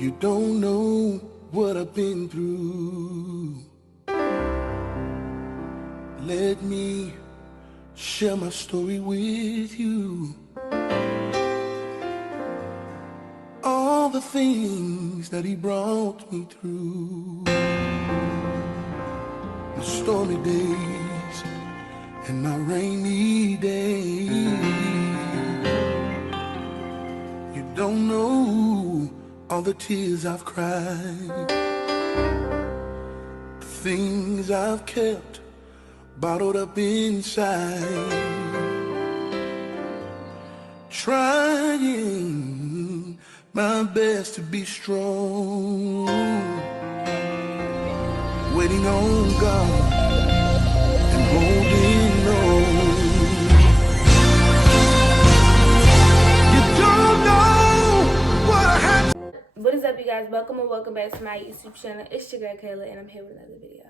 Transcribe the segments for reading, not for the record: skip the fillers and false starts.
You don't know what I've been through. Let me share my story with you. All the things that he brought me through. The stormy days and my rainy days. You don't know all the tears I've cried, the things I've kept bottled up inside, trying my best to be strong, waiting on God and holding on. You don't know what I had. What is up, you guys? Welcome back to my YouTube channel. It's your girl Kayla, and I'm here with another video.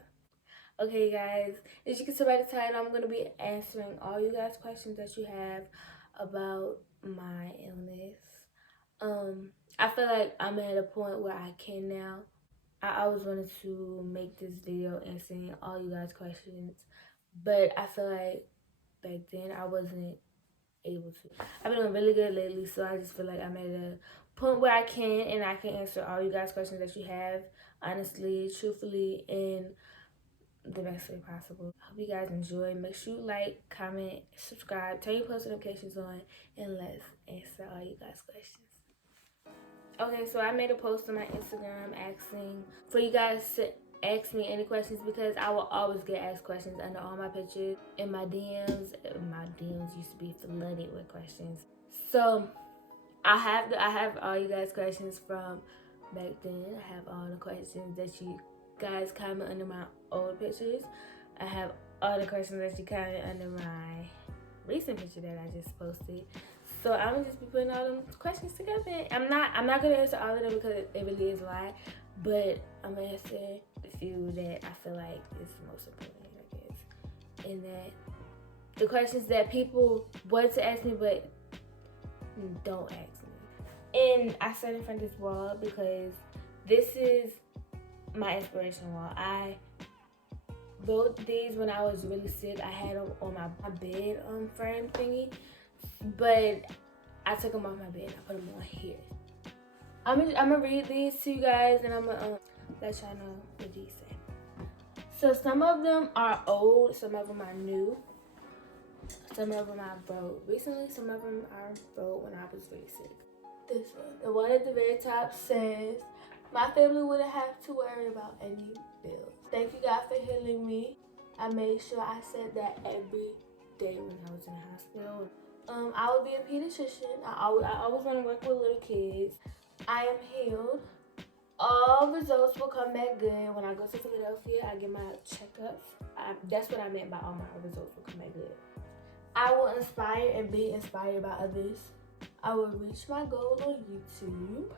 Okay, guys, as you can see by the title, I'm going to be answering all you guys' questions that you have about my illness. I feel like I'm at a point where I can now. I always wanted to make this video answering all you guys' questions, but I feel like back then I wasn't able to. I've been doing really good lately, so I just feel like I'm at a point where I can answer all you guys' questions that you have, honestly, truthfully, and the best way possible. I hope you guys enjoy. Make sure you like, comment, subscribe, turn your post notifications on, and let's answer all you guys' questions. Okay, so I made a post on my Instagram asking for you guys to ask me any questions because I will always get asked questions under all my pictures and my DMs. My DMs used to be flooded with questions. So I have all you guys' questions from back then. I have all the questions that you guys comment under my old pictures. I have all the questions that you comment under my recent picture that I just posted. So I'm gonna just be putting all them questions together. I'm not gonna answer all of them because it really is a lot, but I'm gonna answer a few that I feel like is the most important, I guess. And that the questions that people want to ask me but don't ask me. And I sat in front of this wall because this is my inspiration wall. I wrote these when I was really sick. I had them on my bed frame thingy, but I took them off my bed and I put them on here. I'm gonna read these to you guys and I'm gonna let y'all know what these say. So some of them are old, some of them are new. Some of them I wrote recently, some of them I wrote when I was really sick. This one, the one at the very top says, "My family wouldn't have to worry about any bills. Thank you God for healing me. I made sure I said that every day when I was in the hospital. I would be a pediatrician. I always want to work with little kids. I am healed. All results will come back good. When I go to Philadelphia, I get my checkups." That's what I meant by all my results will come back good. "I will inspire and be inspired by others. I will reach my goal on YouTube."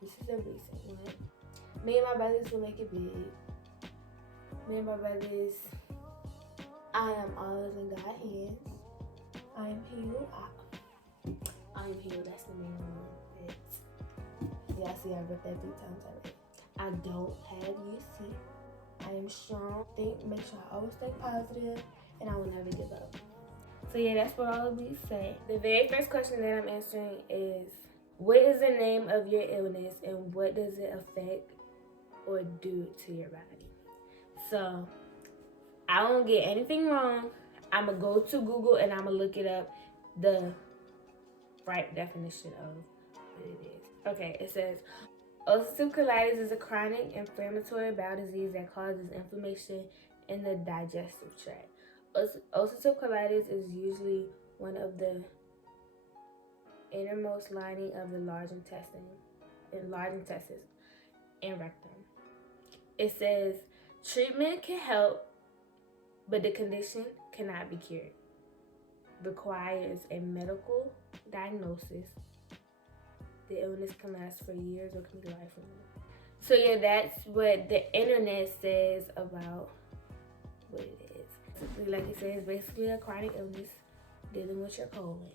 This is a recent one. "Me and my brothers will make it big. Me and my brothers, I am always in God's hands. I am healed. I am healed." That's the main one. Y'all see I wrote that 3 times already. "I don't have UC. I am strong. Make sure I always stay positive, and I will never give up." So yeah, that's what all of these say. The very first question that I'm answering is, what is the name of your illness and what does it affect or do to your body? So I won't get anything wrong. I'm gonna go to Google and I'm gonna look it up, the right definition of what it is. Okay, it says, ulcerative colitis is a chronic inflammatory bowel disease that causes inflammation in the digestive tract. Ulcerative colitis is usually one of the innermost lining of the large intestine and rectum. It says treatment can help, but the condition cannot be cured. Requires a medical diagnosis. The illness can last for years or can be lifelong. So yeah, that's what the internet says about what it is. Like it says, basically a chronic illness dealing with your colon.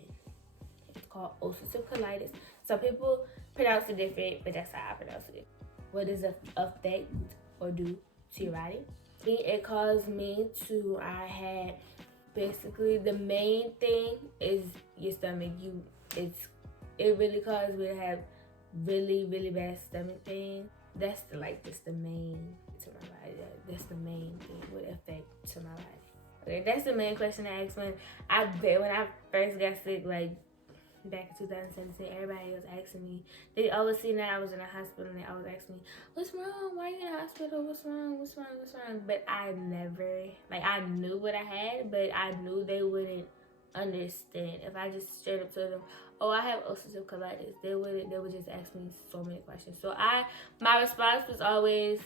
It's called ulcerative colitis. Some people pronounce it different, but that's how I pronounce it. What does it affect or do to your body? It caused me to, I had basically the main thing is your stomach. It really caused me to have really bad stomach pain. That's just the main to my body. That's the main thing would affect to my body. Okay, that's the main question I asked when I first got sick, like back in 2017. Everybody was asking me. They always seen that I was in a hospital, and they always asked me, "What's wrong? Why are you in the hospital? What's wrong? What's wrong? What's wrong?" But I never, I knew what I had, but I knew they wouldn't understand if I just straight up told them, "Oh, I have ulcerative colitis." They would just ask me so many questions. So my response was always,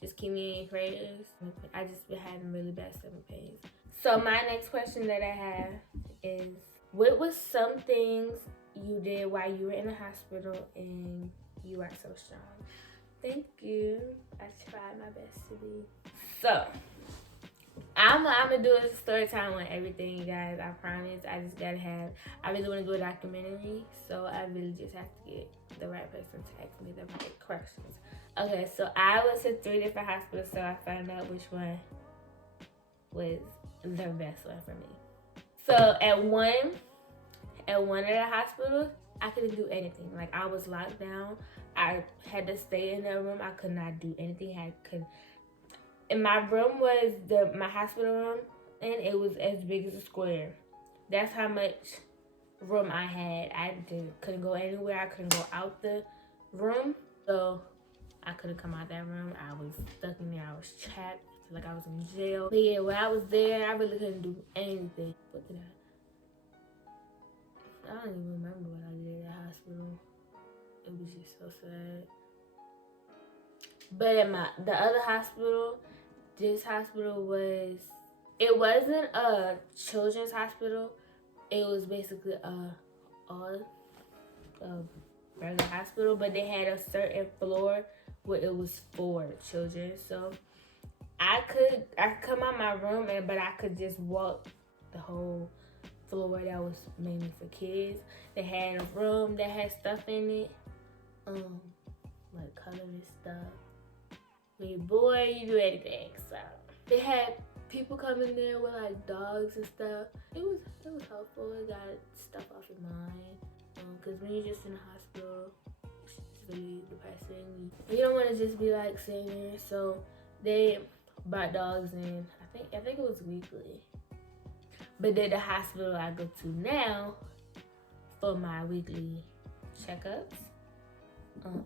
just keep me in your prayers. I just been having really bad stomach pains. So my next question that I have is, what was some things you did while you were in the hospital and you are so strong? Thank you. I tried my best to be. So I'm gonna do a story time on everything, you guys. I promise. I really want to do a documentary, so I really just have to get the right person to ask me the right questions. Okay, so I went to 3 different hospitals, so I found out which one was the best one for me. So at one of the hospitals, I couldn't do anything. Like, I was locked down. I had to stay in that room. I could not do anything. And my room was my hospital room, and it was as big as a square. That's how much room I had. Couldn't go anywhere. I couldn't go out the room. So I couldn't come out that room. I was stuck in there. I was trapped. Like I was in jail. But yeah, when I was there, I really couldn't do anything. What did I don't even remember what I did at the hospital. It was just so sad. But at the other hospital, this hospital it wasn't a children's hospital. It was basically a regular hospital, but they had a certain floor where it was for children. So I could come out my room, but I could just walk the whole floor that was mainly for kids. They had a room that had stuff in it, like coloring stuff. When you're bored, you do anything. So they had people come in there with like dogs and stuff. It was helpful. It got stuff off your mind. Cause when you're just in the hospital, it's really depressing. You don't want to just be like sitting there. So they brought dogs in. I think it was weekly. But then the hospital I go to now for my weekly checkups.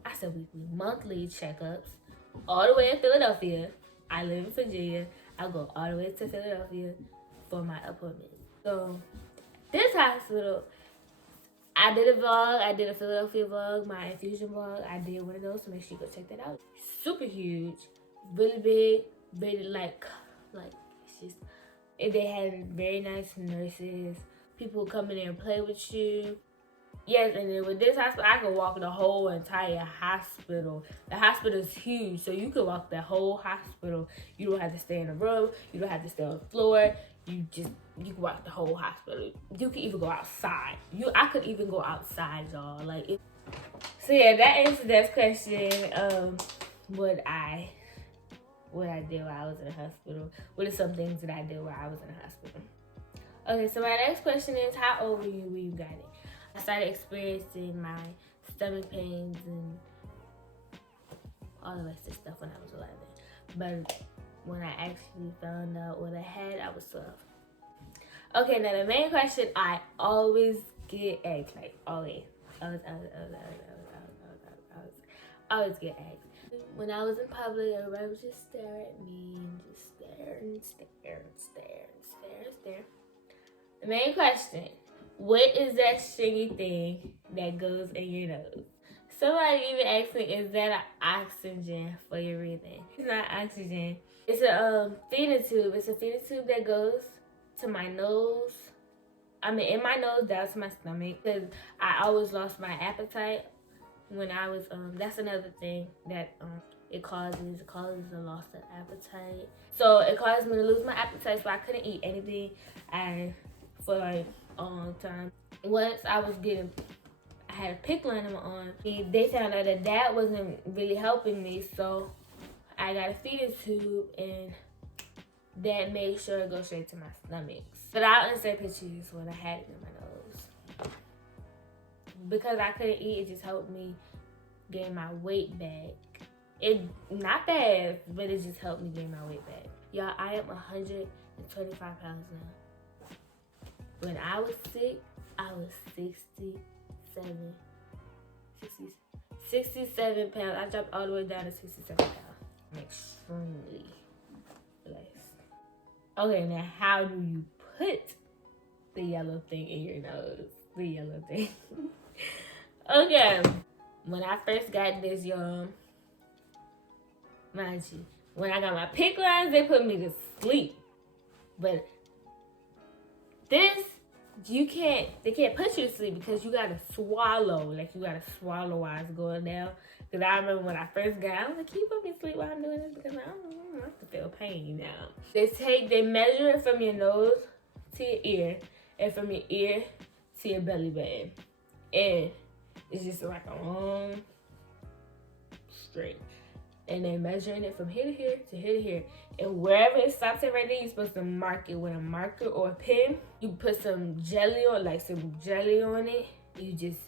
I said weekly, monthly checkups. All the way in Philadelphia. I live in Virginia. I go all the way to Philadelphia for my appointment. So this hospital, I did a vlog. I did a Philadelphia vlog, my infusion vlog. I did one of those, so make sure you go check that out. Super huge, really big, really like it's just. And they had very nice nurses. People come in there and play with you. Yes, and then with this hospital, I could walk the whole entire hospital. The hospital is huge, so you could walk the whole hospital. You don't have to stay in a room. You don't have to stay on the floor. You can walk the whole hospital. You can even go outside. I could even go outside, y'all. So yeah, that answers that question. What I did while I was in the hospital. What are some things that I did while I was in the hospital? Okay, so my next question is, how old were you when you got it? I started experiencing my stomach pains and all the rest of stuff when I was 11. But when I actually found out what I had, I was 12. Okay, now the main question I always get asked, like always get asked. When I was in public, everybody would just stare at me and just stare and stare and stare and stare and stare. The main question, what is that stringy thing that goes in your nose? Somebody even asked me, is that an oxygen for your breathing? It's not oxygen. It's a feeding tube. It's a feeding tube that goes to my nose. In my nose, down to my stomach. Because I always lost my appetite when I was, that's another thing that it causes a loss of appetite. So it caused me to lose my appetite, so I couldn't eat anything for like a long time. Once I I had a PICC line in my arm. They found out that wasn't really helping me, so I got a feeding tube, and that made sure it goes straight to my stomach. But I'll insert pictures when I had it in my nose. Because I couldn't eat, it just helped me gain my weight back. It not fast, but it just helped me gain my weight back. Y'all, I am 125 pounds now. When I was sick, I was 67 pounds. I dropped all the way down to 67 pounds. I'm extremely blessed. Okay, now how do you put the yellow thing in your nose? The yellow thing. Okay. When I first got this, y'all, mind you, when I got my PICC lines, they put me to sleep. But this, they can't put you to sleep because you gotta swallow. Like, you gotta swallow while it's going down. Because I remember when I first got, I was like, can you put me to sleep while I'm doing this? Because I don't have to feel pain now. They measure it from your nose to your ear, and from your ear to your belly button. And it's just like a long straight. And they're measuring it from here to here to here to here. And wherever it stops at right there, you're supposed to mark it with a marker or a pen. You put some jelly on, like some jelly on it. You just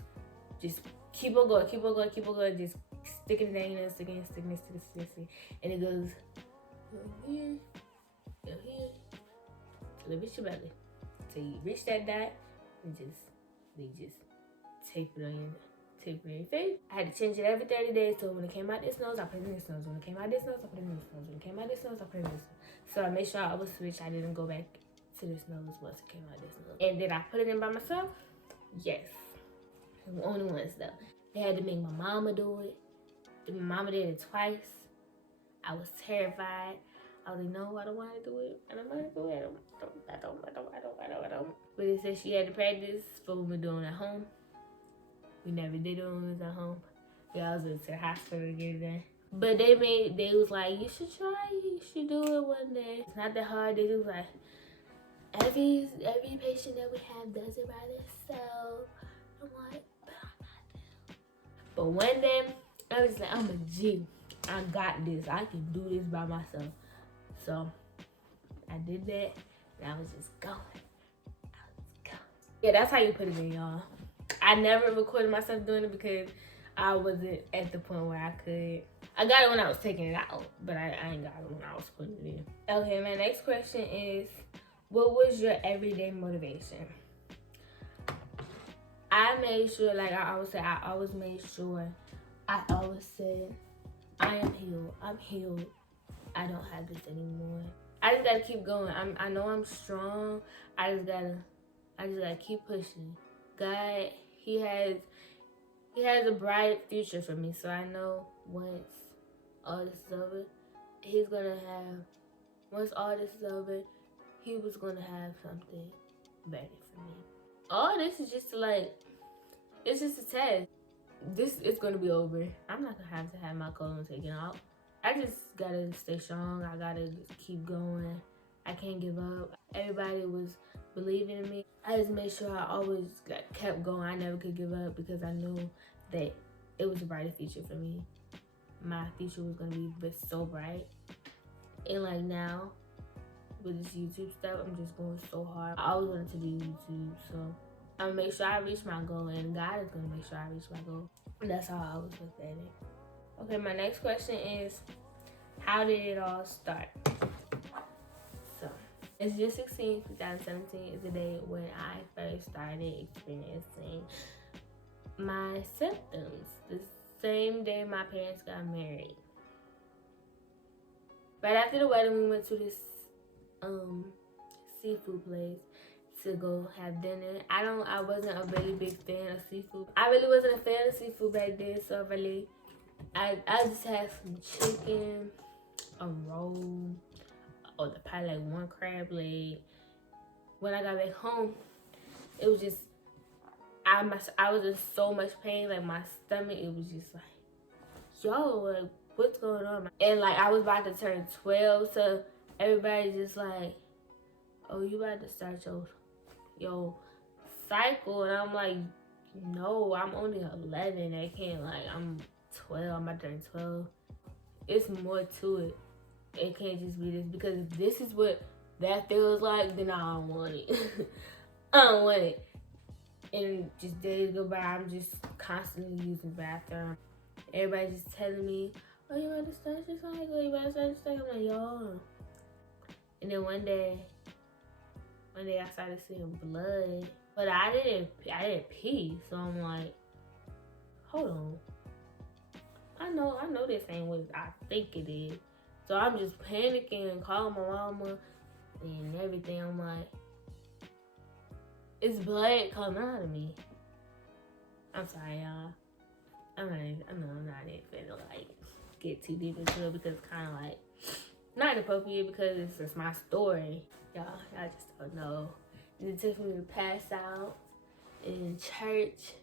keep on going, keep on going, keep on going. Just sticking it in, sticking it. And it goes here, till it reach your belly. So you reach that dot, and they just tape it on your face. I had to change it every 30 days. So when it came out this nose, I put it in this nose. When it came out this nose, I put it in this nose. When it came out this nose, I put it in this nose. So I made sure I was switch. I didn't go back to this nose once it came out this nose. And did I put it in by myself? Yes. The only ones though. They had to make my mama do it. My mama did it twice. I was terrified. I was like, no, I don't want to do it. I don't want to do it. I don't. But they said she had to practice for when we're doing it at home. We never did it when we was at home. Yeah, I was to the hospital to get it done. But they was like, you should try it. You should do it one day. It's not that hard. They was like, every patient that we have does it by themselves. I'm like, but I'm not doing. But one day, I was like, I'm a G. I got this. I can do this by myself. So I did that, and I was just going. Yeah, that's how you put it in, y'all. I never recorded myself doing it because I wasn't at the point where I could. I got it when I was taking it out, but I ain't got it when I was putting it in. Okay, my next question is, what was your everyday motivation? I made sure, like I always say, I always said, I am healed. I'm healed. I don't have this anymore. I just gotta keep going. I know I'm strong. I just gotta keep pushing. God, He has a bright future for me. So I know once all this is over, once all this is over, He was gonna have something better for me. All this is just it's just a test. This is gonna be over. I'm not gonna have my colon taken out. I just gotta stay strong. I gotta just keep going. I can't give up. Everybody was believing in me. I just made sure I always kept going. I never could give up because I knew that it was a brighter future for me. My future was gonna be so bright. And like now, with this YouTube stuff, I'm just going so hard. I always wanted to do YouTube, so I'm gonna make sure I reach my goal, and God is gonna make sure I reach my goal. That's how I always looked at it. Okay, my next question is, how did it all start? So, it's June 16, 2017 is the day when I first started experiencing my symptoms. The same day my parents got married. Right after the wedding, we went to this seafood place to go have dinner. I wasn't a really big fan of seafood. I really wasn't a fan of seafood back then, so I just had some chicken, a roll, or probably like one crab leg. When I got back home, it was just, I was in so much pain, like my stomach, it was just like, yo, like, what's going on? And like, I was about to turn 12, so everybody just like, oh, you about to start your cycle. And I'm like, no, I'm only 11. I can't, like, I'm 12. I'm about to turn 12. It's more to it. It can't just be this, because if this is what that feels like, then I don't want it. I don't want it. And just days go by, I'm just constantly using the bathroom. Everybody just telling me, oh, you better start your cycle, you better start your cycle. I'm like, yo. And then one day I started seeing blood, but I didn't pee. So I'm like, hold on. I know this ain't what I think it is. So I'm just panicking and calling my mama and everything. I'm like, it's blood coming out of me. I'm sorry, y'all. I'm not even finna like get too deep into it, because it's kind of like not appropriate, because it's just my story. Y'all just don't know. And it took me to pass out in church.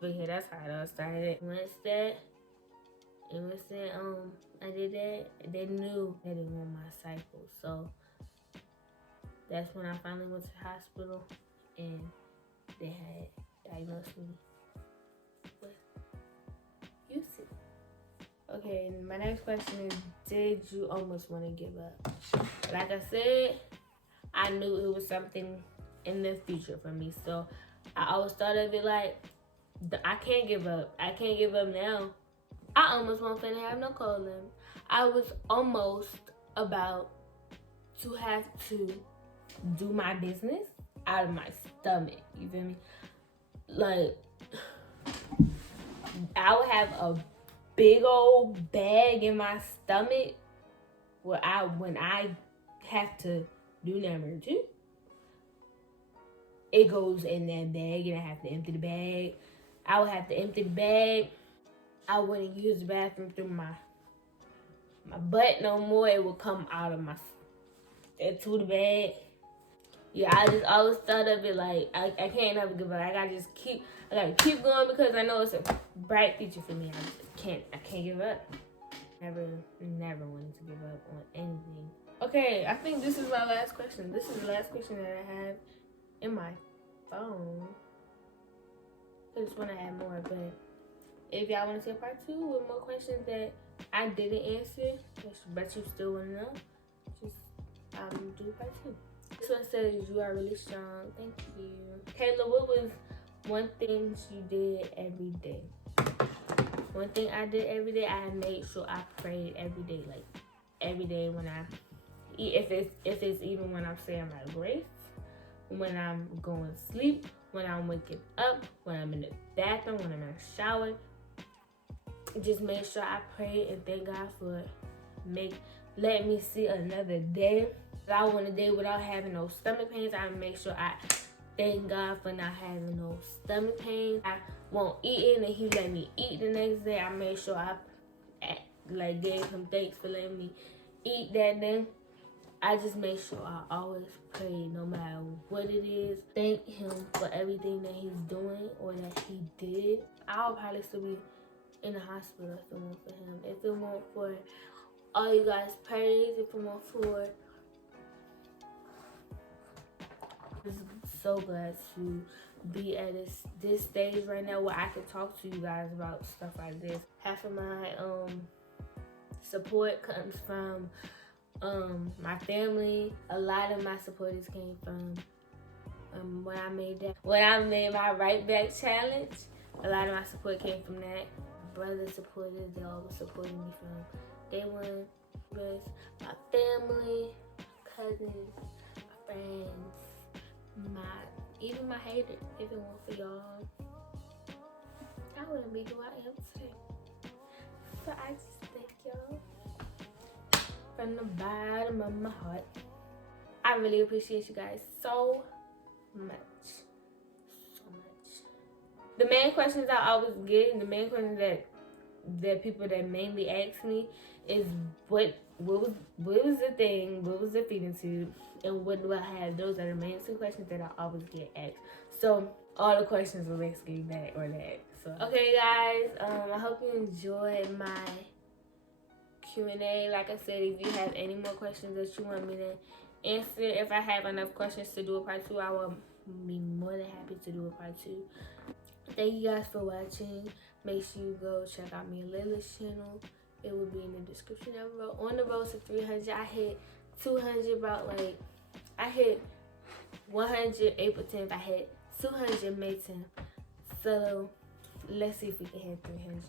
But yeah, that's how it all started. Once I did that, they knew they didn't want my cycle. So that's when I finally went to the hospital and they had diagnosed me with UC. Okay, my next question is, did you almost want to give up? Like I said, I knew it was something in the future for me. So I always thought of it like, I can't give up. I can't give up now. I almost won't finna have no colon. I was almost about to have to do my business out of my stomach. You feel me? Like, I would have a big old bag in my stomach when I have to do number 2. It goes in that bag and I have to empty the bag. I would have to empty the bag. I wouldn't use the bathroom through my butt no more. It would come out of into the bag. Yeah, I just always thought of it like, I can't never give up. I gotta keep going, because I know it's a bright future for me. I can't give up. Never wanted to give up on anything. Okay, I think this is my last question. This is the last question that I have in my phone. I just want to add more, but if y'all want to see a part 2 with more questions that I didn't answer, but you still want to know, just do part 2. This one says, you are really strong. Thank you. Kayla, what was one thing you did every day? One thing I did every day, I made sure I prayed every day. Like, every day when I eat, if it's even when I'm saying my grace, when I'm going to sleep, when I'm waking up, when I'm in the bathroom, when I'm in the shower. Just make sure I pray and thank God for letting me see another day. If I want a day without having no stomach pains, I make sure I thank God for not having no stomach pains. I won't eat it and he let me eat the next day. I make sure I gave him thanks for letting me eat that day. I just make sure I always pray, no matter what it is. Thank him for everything that he's doing or that he did. I'll probably still be in the hospital if it weren't for him. If it weren't for all you guys' prayers, if it weren't for... I'm so glad to be at this stage right now where I can talk to you guys about stuff like this. Half of my support comes from my family. A lot of my supporters came from when I made my right back challenge. A lot of my support came from that. Brother supporters, they always supported me from day one. But my family, my cousins, my friends, even my haters. If it weren't for y'all, I wouldn't be who I am today. So I just thank y'all from the bottom of my heart. I really appreciate you guys so much. The main questions I always get, and the main questions that people that mainly ask me is what was the thing, what was the feeding tube, and what do I have? Those are the main 2 questions that I always get asked. So all the questions are basically that or that. So okay guys, I hope you enjoyed my Q&A. Like I said, if you have any more questions that you want me to answer, if I have enough questions to do a part 2, I will be more than happy to do a part 2. Thank you guys for watching. Make sure you go check out me and Layla's channel. It will be in the description down below. On the road to 300, I hit 200 I hit 100 April 10th. I hit 200 May 10th. So let's see if we can hit 300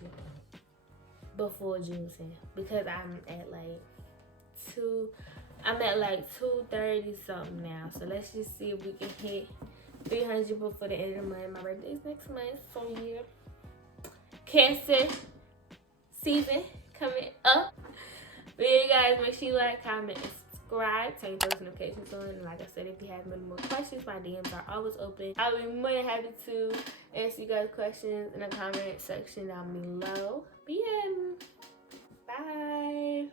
before June 10th, because I'm at like 230 something now. So let's just see if we can hit 300 before the end of the month. My birthday is next month, so yeah. Cancer season coming up. But yeah, guys, make sure you like, comment, and subscribe. Turn those notifications on. And like I said, if you have any more questions, my DMs are always open. I'll be more than happy to answer you guys' questions in the comment section down below. But yeah, bye.